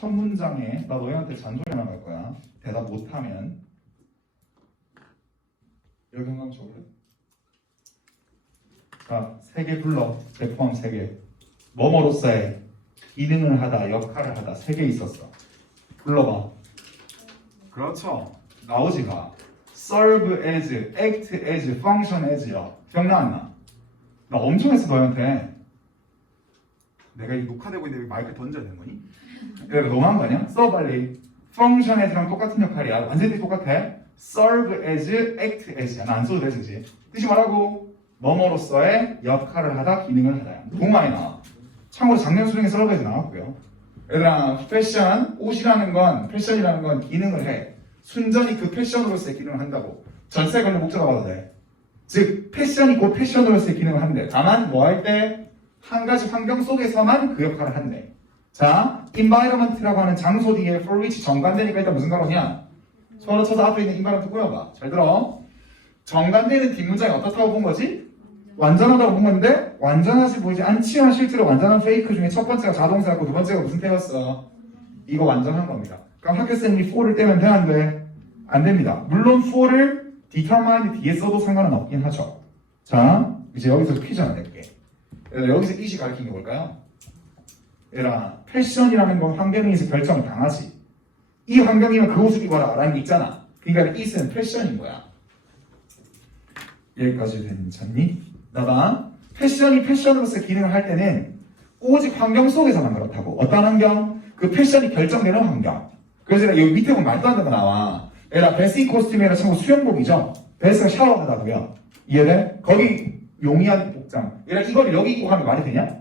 첫 문장에 나 너희한테 잔소리 나갈 거야. 대답 못하면 여기 한번 줘볼래? 자, 3개 불러. 제 포함 3개. 뭐뭐로서의 기능을 하다, 역할을 하다 3개 있었어. 불러봐. 그렇죠. 나오지가. serve as, act as, function as야. 기억나? 나 엄청 했어 너한테. 내가 이 녹화되고 있는데 마이크 던져야 되는 거니? 내가 너무한 거 아니야? 써 빨리. function as랑 똑같은 역할이야. 완전히 똑같아. serve as, act as야. 나 안 써도 돼, 그치? 뜻이 뭐라고? 뭐뭐로서의 역할을 하다, 기능을 하다야. 너무 많이 나와. 참고로 작년 수능에 serve as 나왔고요. 얘들아, 패션, 옷이라는 건, 패션이라는 건 기능을 해. 순전히 그 패션으로서의 기능을 한다고. 전체 관련 목적어 봐도 돼. 즉, 패션이 곧 패션으로서의 기능을 한대. 다만, 뭐 할 때? 한 가지 환경 속에서만 그 역할을 한대. 자, environment라고 하는 장소 뒤에 for which 정관되니까 일단 무슨 가로냐? 서로 쳐서 앞에 있는 environment 꾸며봐. 잘 들어. 정관되는 뒷문장이 어떻다고 본 거지? 완전하다고 본 건데, 완전하지 보이지 않지만 실제로 완전한 페이크 중에 첫 번째가 자동사였고 두 번째가 무슨 태였어? 이거 완전한 겁니다. 그럼 학교생이 for를 떼면 돼, 안 돼? 안 됩니다. 물론 for를 determine 뒤에 써도 상관은 없긴 하죠. 자, 이제 여기서 퀴즈 하나 낼게. 여기서 이시 가르친 게 뭘까요? 얘들아, 패션이라는 건 환경에서 결정을 당하지. 이 환경이면 그 옷을 입어라 라는 게 있잖아. 그러니까 it은 패션인 거야. 여기까지 괜찮니? 나봐. 패션이 패션으로서 기능을 할 때는 오직 환경 속에서만 그렇다고. 어떤 환경? 그 패션이 결정되는 환경. 그래서 여기 밑에 보면 말도 안 되는 거 나와. 얘들아, 베스 코스튬이라 참고 수영복이죠? 베스가 샤워하다고요. 이해돼? 거기 용이한 복장. 얘들아, 이걸 여기 입고 가면 말이 되냐?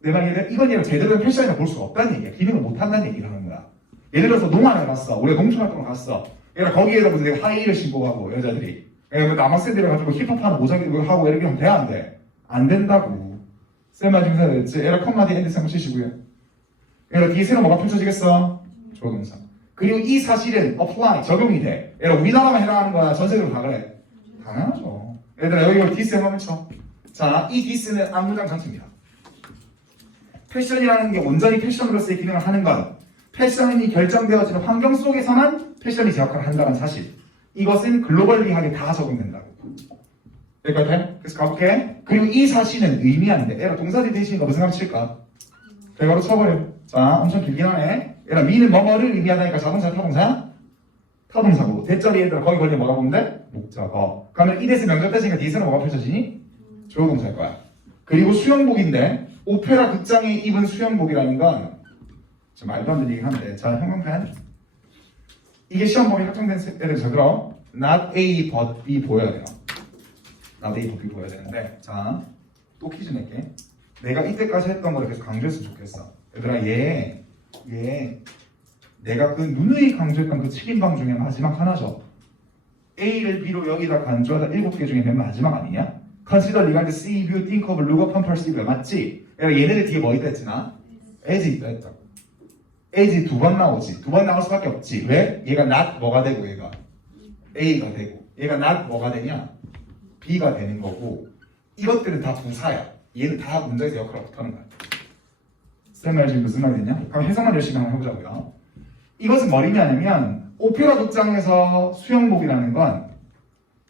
내 말이 얘들아, 이건 얘가 제대로 된 패션이라 볼 수가 없다는 얘기야. 기능을 못한다는 얘기를 하는 거야. 예를 들어서 농안에 갔어. 우리가 농촌활동을 갔어. 얘들아, 거기에다 무슨 내가 하이힐을 신고 가고, 여자들이. 남학생들이 가지고 힙합하는 모자기 하고 이렇게 하면 돼, 안 돼? 안 된다고. 쌤말 중사 됐지? 얘들아, 컴마디 엔드 쌤 치시고요. 얘들아, 뒤에 새로 뭐가 펼쳐지겠어? 조동사. 그리고 이 사실은 apply, 적용이 돼. 얘들아, 우리나라만 해당하는 거야? 전 세계로 다 그래? 당연하죠. 얘들아, 여기 디스 한번 쳐. 자, 이 디스는 앞문장 전체입니다. 패션이라는 게 온전히 패션으로서의 기능을 하는 건 패션이 결정되어지는 환경 속에서만 패션이 제 역할을 한다는 사실. 이것은 글로벌리하게 다 적용된다고. 여기까지? 그래서 가볼게. 그리고 이 사실은 의미하는데 얘들아, 동사들이 되시니까 무슨 값 칠까? 대가로 쳐버려. 자, 엄청 길긴 하네. 얘들아, 미는 뭐뭐를 의미하다니까 자동사, 타동사? 타동사고. 대절이 얘들아, 거기 걸리면 뭐가 보면 돼? 목적어. 그러면 이 대에서 명절 때니까 뒤에서는 뭐가 펼쳐지니? 주어 동사일 거야. 그리고 수영복인데 오페라 극장에 입은 수영복이라는 건 좀 말도 안 되는 얘기를 하는데, 자, 형광펜. 이게 시험범위 확정된 애들 잘 들어. not A but B 보여야 돼요. not A but B 보여야 되는데, 자, 또 퀴즈 낼게. 내가 이때까지 했던 거를 계속 강조했으면 좋겠어. 얘들아, 내가 그 누누이 강조했던 그 7인방 중에 마지막 하나죠. A를 B로 여기다 간주하다 7개 중에 맨 마지막 아니냐? Consider, regard, see, view, think of, look upon, perceive. 맞지? 얘네들 뒤에 뭐 있다 했지나? as 있다 했다고. as 2번 나오지. 2번 나올 수밖에 없지. 왜? 얘가 not 뭐가 되고 얘가 A가 되고, 얘가 not 뭐가 되냐? B가 되는 거고, 이것들은 다 부사야. 얘는 다 문장에서 역할을 못하는 거야. 쌤 말 지금 무슨 말이냐? 그럼 해석만 열심히 한번 해보자고요. 이것은 뭐냐면 오페라 극장에서 수영복이라는 건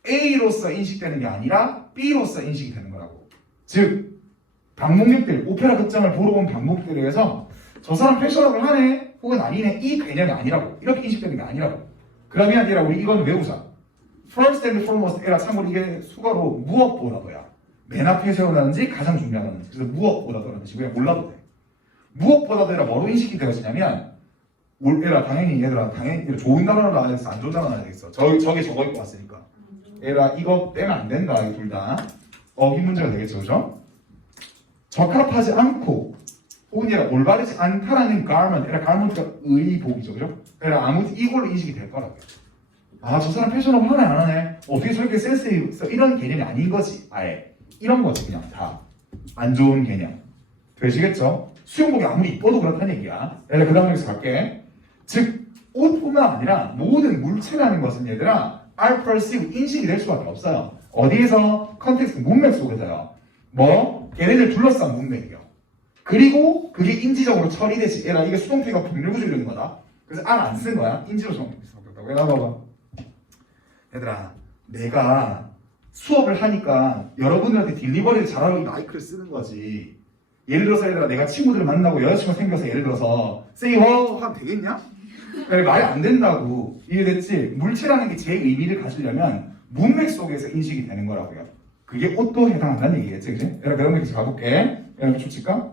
A로서 인식되는 게 아니라 B로서 인식이 되는 거라고. 즉, 방문객들, 오페라 극장을 보러 온 방문객들에 의해서 저 사람 패션업을 하네 혹은 아니네, 이 개념이 아니라고. 이렇게 인식되는 게 아니라고. 그러면 아니라 우리 이건 외우자. First and foremost, 에라 참고로 이게 수거로 무엇보다도야. 맨 앞에 세우라든지 가장 중요하다든지. 그래서 무엇보다도라는 식으로 몰라도 돼. 무엇보다도 얘라 뭐로 인식이 되어지냐면, 얘라 당연히 좋은 단어를 나와야 되겠어, 안 좋은 단어를 나와야 되겠어. 저게 저거 입고 왔으니까. 얘라 이거 빼면 안 된다, 이 둘 다. 어휘 문제가 되겠죠, 그죠? 적합하지 않고 혹은 얘라 올바르지 않다라는 garment, 얘라 garment가 의복이죠, 그죠? 얘라 아무튼 이걸로 인식이 될 거라고요. 아, 저 사람 패션업 하네 안 하네, 어떻게 저렇게 센스 있어, 이런 개념이 아닌 거지. 아예 이런 거지. 그냥 다 안 좋은 개념. 되시겠죠? 수영복이 아무리 이뻐도 그렇다는 얘기야. 얘들아, 그 다음 여기서 갈게. 즉, 옷뿐만 아니라 모든 물체라는 것은 얘들아 are perceived, 인식이 될 수밖에 없어요. 어디에서? 컨텍스트, 문맥 속에서요. 뭐? 걔네들 둘러싼 문맥이요. 그 그리고 그게 인지적으로 처리되지. 얘라 이게 수동태가 병렬구조 이런 거다. 그래서 안 안 쓴 거야. 인지로 성격다고. 얘라 봐봐. 얘들아, 내가 수업을 하니까 여러분들한테 딜리버리를 잘하려고 이 마이크를 쓰는 거지. 예를 들어서 얘들아, 내가 친구들을 만나고 여자친구가 생겨서 예를 들어서 say wow 하면 되겠냐? 말이 안 된다고. 이해됐지? 물체라는 게 제 의미를 가지려면 문맥 속에서 인식이 되는 거라고요. 그게 옷도 해당한다는 얘기겠지, 그치? 얘들아, 그럼 이렇게 가볼게. 얘들아, 춤칠까?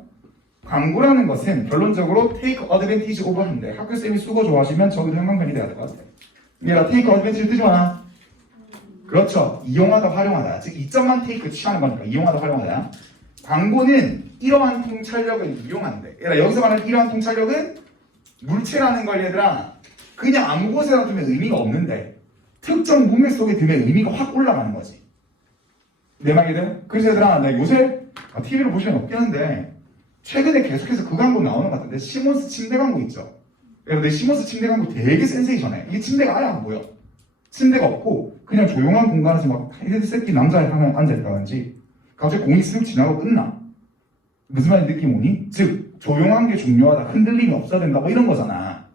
광고라는 것은 결론적으로 take advantage over인데 학교쌤이 수고 좋아하시면 저기도 형광펜이 돼야 될 것 같아. 얘들아, take advantage 뜨지 마. 그렇죠. 이용하다, 활용하다. 즉, 이점만 테이크 취하는 거니까 이용하다, 활용하다. 광고는 이러한 통찰력을 이용한대. 얘들아, 여기서 말하는 이러한 통찰력은 물체라는 걸 얘들아 그냥 아무 곳에나 두면 의미가 없는데 특정 문맥 속에 두면 의미가 확 올라가는 거지. 내 말이 돼? 그래서 얘들아, 나 요새 TV를 볼 시간이 없긴 한데 최근에 계속해서 그 광고 나오는 것 같은데 시몬스 침대 광고 있죠. 근데 시몬스 침대 광고 되게 센세이션해. 이게 침대가 아예 안 보여. 침대가 없고 그냥 조용한 공간에서 막 헤드셋 남자 하나 앉아있다든지 갑자기 공이 쓱 지나고 끝나. 무슨 말인지 느낌 오니? 즉 조용한 게 중요하다, 흔들림이 없어야 된다 뭐 이런 거잖아.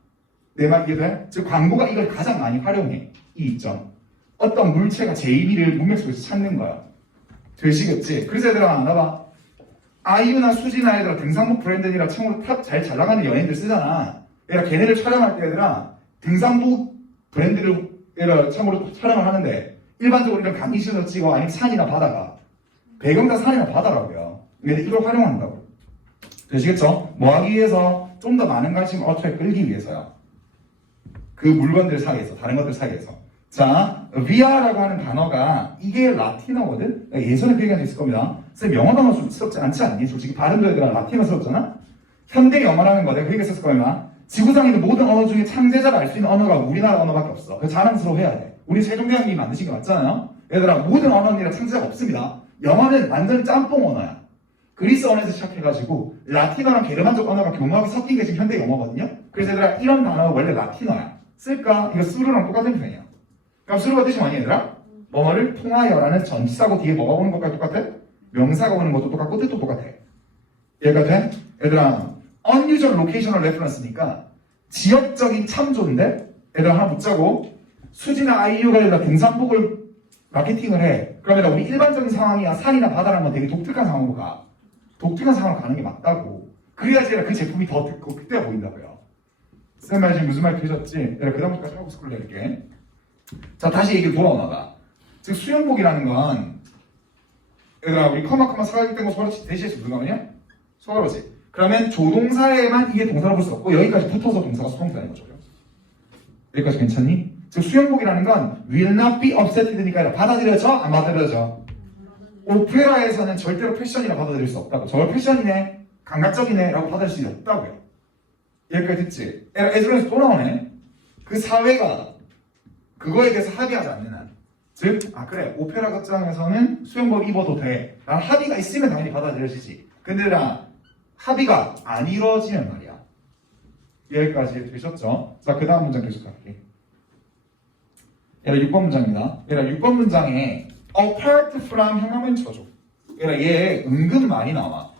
내 말 이해돼? 즉 광고가 이걸 가장 많이 활용해. 이 이점. 어떤 물체가 제 의미를 문맥 속에서 찾는 거야. 되시겠지? 그래서 얘들아, 나봐. 아이유나 수지나 얘들아 등산복 브랜드니라 참고로 탑 잘 나가는 연예인들 쓰잖아. 얘들아, 걔네를 촬영할 때 얘들아 등산복 브랜드를 얘들아 참고로 촬영을 하는데 일반적으로 이런 강의실에서 찍어 아니면 산이나 바다가 배경 다 산이나 바다라고요. 근데 이걸 활용한다고. 되시겠죠? 뭐 하기 위해서? 좀 더 많은 관심을 어떻게 끌기 위해서요. 그 물건들 사이에서, 다른 것들 사이에서. 자, via라고 하는 단어가 이게 라틴어거든? 예전에 그 얘기가 있을 겁니다. 선생님, 영어 단어 좀 스럽지 않지 않니? 솔직히 발음도 얘들아 라틴어스럽잖아? 현대 영어라는 거 내가 그 얘기 했을 거야. 지구상에 있는 모든 언어 중에 창제자가 알 수 있는 언어가 우리나라 언어밖에 없어. 그래서 자랑스러워 해야 돼. 우리 세종대왕님이 만드신 게 맞잖아요? 얘들아, 모든 언어니라 창제자가 없습니다. 영어는 완전히 짬뽕 언어야. 그리스 언어에서 시작해가지고 라틴어랑 게르만족 언어가 교묘하게 섞인 게 지금 현대 영어거든요. 그래서 얘들아, 이런 단어가 원래 라틴어야. 쓸까? 이거 수르랑 똑같은 편이야. 그럼 수르가 뜻이 뭐니 얘들아? 뭐뭐를 통하여라는 전치사고 뒤에 뭐가 오는 것과 똑같아? 명사가 오는 것도 똑같고 뜻도 똑같아. 이해가 돼? 얘들아, unusual locational reference니까 지역적인 참조인데 얘들아 하나 붙자고. 수지나 아이유가 얘들아 등산복을 마케팅을 해. 그러면 우리 일반적인 상황이야 산이나 바다라는 건 되게 독특한 상황으로 가. 독특한 상황으로 가는 게 맞다고. 그래야지 그 제품이 더 듣고 그때가 보인다고요. 쌤 말 지금 무슨 말 되셨지? 내가 그 다음부터까지 하고 스쿨 내릴게. 자, 다시 얘기를 돌아오나가. 즉 수영복이라는 건 얘들아, 우리 커마커마 사각된 거 소가로치 대시해서 무슨 말이냐? 소가로치. 그러면 조동사에만 이게 동사로 볼 수 없고 여기까지 붙어서 동사가 수동태라는 거죠. 여기까지 괜찮니? 즉 수영복이라는 건 will not be upset이니까 받아들여져? 안 받아들여져? 오페라에서는 절대로 패션이라 받아들일 수 없다고. 저걸 패션이네, 감각적이네 라고 받아들일 수 없다고요. 여기까지 듣지? 에스로에서 또 나오네. 그 사회가 그거에 대해서 합의하지 않는 한, 즉, 그래, 오페라 극장에서는 수영복 입어도 돼 라는 합의가 있으면 당연히 받아들여지지. 근데 합의가 안 이루어지면 말이야. 여기까지 되셨죠? 자, 그 다음 문장 계속 갈게. 얘라 6번 문장입니다. 얘라 6번 문장에 apart from 형용문 쳐줘. 얘라 얘 은근 많이 나와.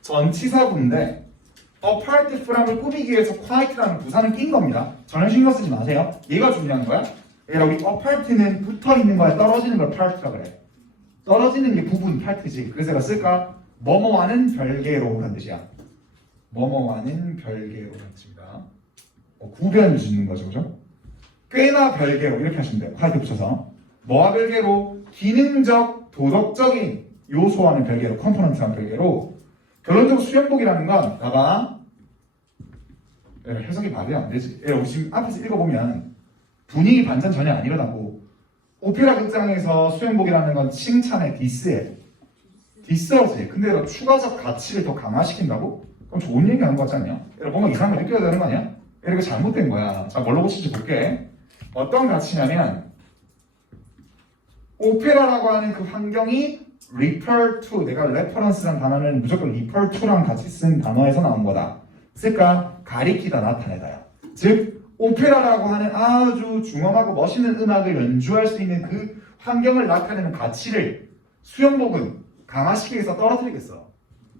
전치사구인데 apart from을 꾸미기 위해서 quiet라는 부사는 낀 겁니다. 전혀 신경 쓰지 마세요. 얘가 중요한 거야. 얘라 우리 apart는 붙어 있는 거야, 떨어지는 걸 part라 그래. 떨어지는 게 부분 part지. 그래서 내가 쓸까? 뭐뭐와는 별개로 라는 뜻이야. 뭐뭐와는 별개로 라는 뜻입니다. 구별을 짓는 거죠, 그죠? 꽤나 별개로 이렇게 하시면 돼요. 화이트 붙여서 뭐와 별개로? 기능적, 도덕적인 요소와는 별개로, 컴포넌트와는 별개로. 결론적으로 수영복이라는 건 봐봐, 해석이 말이 안 되지. 지금 앞에서 읽어보면 분위기 반전 전혀 안 일어나고 오페라 극장에서 수영복이라는 건 칭찬에 디스해. 디스하지. 근데 추가적 가치를 더 강화시킨다고? 그럼 좋은 얘기 하는 거 같지 않냐? 뭔가 이상한 걸 느껴야 되는 거 아니야? 이거 잘못된 거야. 자, 뭘로 고칠지 볼게. 어떤 가치냐면 오페라라고 하는 그 환경이 refer to, 내가 reference란 단어는 무조건 refer to랑 같이 쓴 단어에서 나온 거다. 쓸까? 가리키다, 나타내다야. 즉 오페라라고 하는 아주 중엄하고 멋있는 음악을 연주할 수 있는 그 환경을 나타내는 가치를 수영복은 강화시키기 위해서 떨어뜨리겠어.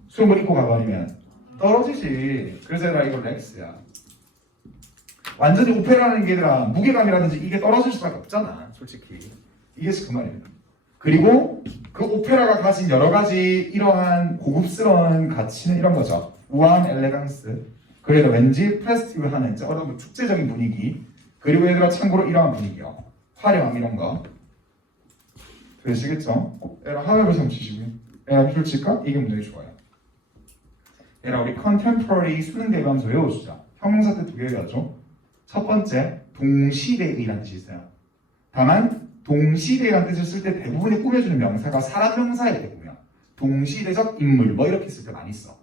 수영복 입고 가버리면 떨어지지. 그래서 얘들아 이거 렉스야. 완전히 오페라라는 게 얘들아 무게감이라든지 이게 떨어질 수밖에 없잖아. 솔직히 이게 그 말입니다. 그리고 그 오페라가 가진 여러 가지 이러한 고급스러운 가치는 이런 거죠. 우아한 엘레강스. 그래도 왠지 페스티벌하는 어떤 축제적인 분위기. 그리고 얘들아 참고로 이러한 분위기요. 화려함 이런 거. 되시겠죠? 얘들아 하나를 좀 치시고요. 얘들아 줄 칠까? 이게 문제가 좋아요. 얘들아 우리 contemporary 수능 대비하면서 외워주자. 형용사 때 두 개 외워줘. 첫 번째 동시대의라는 뜻이 있어요. 다만 동시대라는 뜻을 쓸 때 대부분이 꾸며주는 명사가 사람 명사의 경우야. 동시대적 인물 뭐 이렇게 쓸 때 많이 써.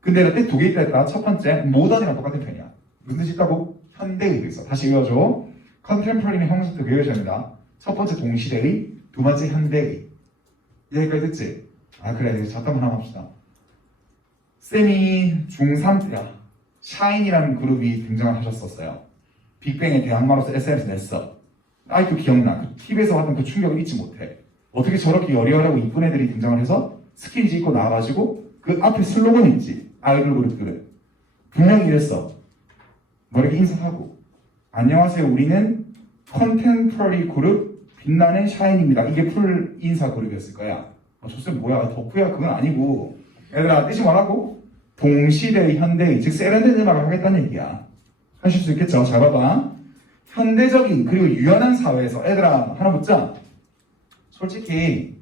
근데 이럴 때 두 개 있다 했다. 첫 번째 모던이랑 똑같은 편이야. 무슨 뜻이 있다고? 현대의도 있어. 다시 외워줘. contemporary는 형용사 때 외워줘야 합니다. 첫 번째 동시대의, 두 번째 현대의. 여기까지 됐지? 아 그래 잠깐만 하나 합시다. 쌤이 중3 때야 샤인이라는 그룹이 등장을 하셨었어요. 빅뱅의 대항마로서 SNS 냈어. 아이도 기억나. 그 TV에서 봤던 그 충격을 잊지 못해. 어떻게 저렇게 여리여리하고 이쁜 애들이 등장을 해서 스키니지 입고 나와가지고 그 앞에 슬로건이 있지. 아이돌 그룹들은 분명히 이랬어. 뭐 이렇게 인사하고 안녕하세요 우리는 컨템퍼리 그룹 빛나는 샤인입니다. 이게 풀 인사 그룹이었을 거야. 저쌤 뭐야 덕후야 그건 아니고 얘들아 뜻이 뭐라고? 동시대 현대의 즉 세련된 음악을 하겠다는 얘기야. 하실 수 있겠죠? 잘 봐봐. 현대적인 그리고 유연한 사회에서 애들아 하나 묻자. 솔직히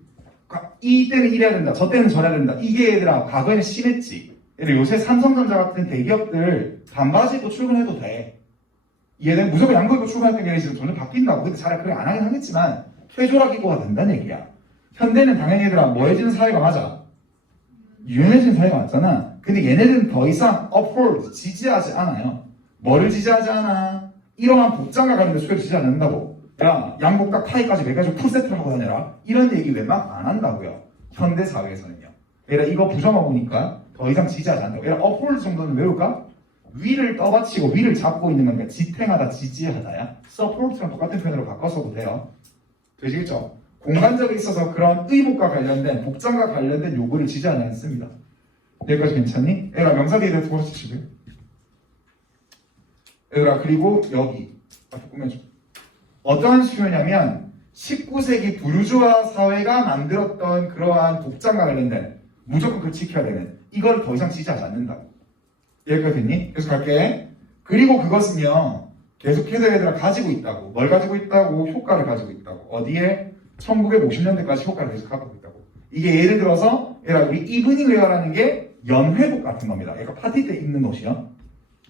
이때는 이래야 된다 저 때는 저래야 된다 이게 얘들아 과거에는 심했지. 얘들 요새 삼성전자 같은 대기업들 반바지 입고 출근해도 돼. 얘는 무조건 양복 입고 출근할 때 지금 저는 바뀐다고. 근데 차라리 그렇게 안 하긴 하겠지만 캐주얼하게 입고가 된다는 얘기야. 현대는 당연히 얘들아 뭐해지는 사회가 맞아. 유연해지는 사회가 맞잖아. 근데 얘네들은 더 이상 upward 지지하지 않아요. 뭐를 지지하지 않아? 이러한 복장과 관련된 수요를 지지 않는다고. 야 양복 딱 타이까지 매가지고 풀세트를 하고 다녀라. 이런 얘기 웬만하면 안 한다고요. 현대 사회에서는요. 얘들아 이거 부정하 보니까 더 이상 지지하지 않는다고. 얘들아 upward 정도는 외울까? 위를 떠받치고 위를 잡고 있는 거니까 지탱하다 지지하다야. support랑 똑같은 표현으로 바꿔서도 돼요. 되시겠죠? 공간적에 있어서 그런 의복과 관련된 복장과 관련된 요구를 지지하지 않습니다. 여기까지 괜찮니? 얘들아 명사 뒤에 대해서 보시고요. 얘들아 그리고 여기 앞에 꾸며줘. 어떠한 수요냐면 19세기 부르주아 사회가 만들었던 그러한 복장과 관련된 무조건 그걸 지켜야 되는 이걸 더 이상 지지하지 않는다고. 여기까지 됐니? 계속 갈게. 그리고 그것은요 계속해서 얘들아 가지고 있다고. 뭘 가지고 있다고? 효과를 가지고 있다고. 어디에? 1950년대까지 효과를 계속 갖고 있다고. 이게 예를 들어서 얘들아 우리 이브닝 웨어라는 게 연회복 같은 겁니다. 얘가 파티 때 입는 옷이요.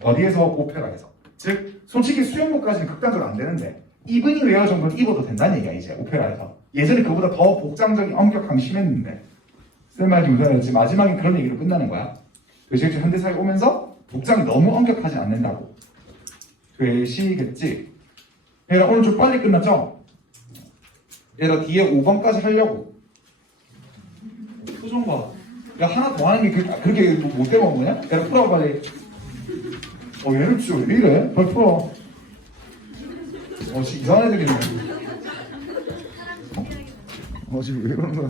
어디에서? 오페라에서. 즉 솔직히 수영복까지는 극단적으로 안 되는데 이브닝 웨어 정도는 입어도 된다는 얘기야 이제 오페라에서. 예전에 그보다 더 복장적인 엄격함이 심했는데 쓴 말이 무슨 마지막에 그런 얘기로 끝나는 거야. 되시겠죠? 현대사회 오면서 복장이 너무 엄격하지 않는다고. 되시겠지? 얘들아 오늘 좀 빨리 끝났죠? 얘들아 뒤에 5번까지 하려고. 표정 봐. 야 하나 더 하는 게 그렇게 못 대먹은 거냐? 얘들아 풀어봐 빨리. 얘는 진짜 왜 이래? 빨리 풀어. 진짜 이상한 애들이네. 지금 왜 그러는 거야?